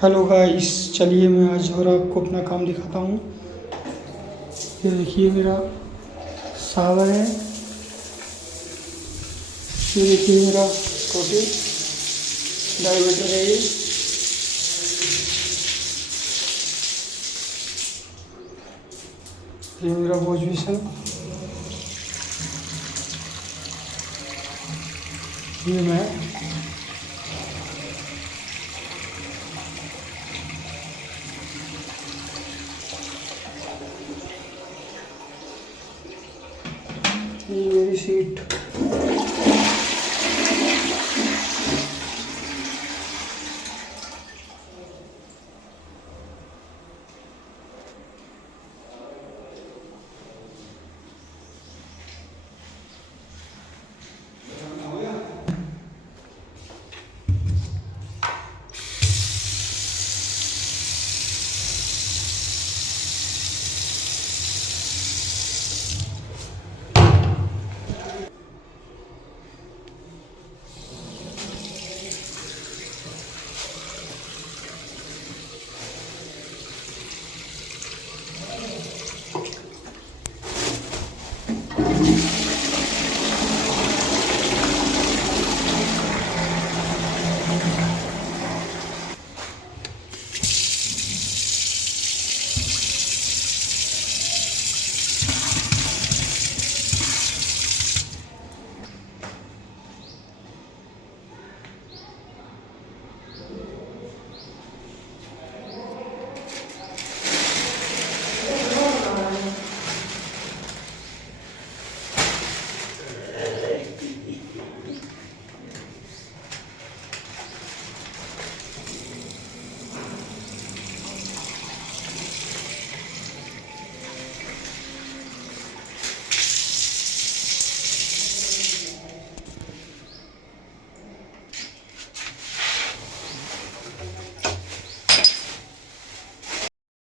Hello guys, चलिए मैं आज और आपको अपना काम दिखाता हूँ। ये देखिए मेरा सावर है। ये देखिए मेरा स्कूटी डायवर्टर है। ये मेरा वॉश बेसिन। ये मैं ये मेरी सीट।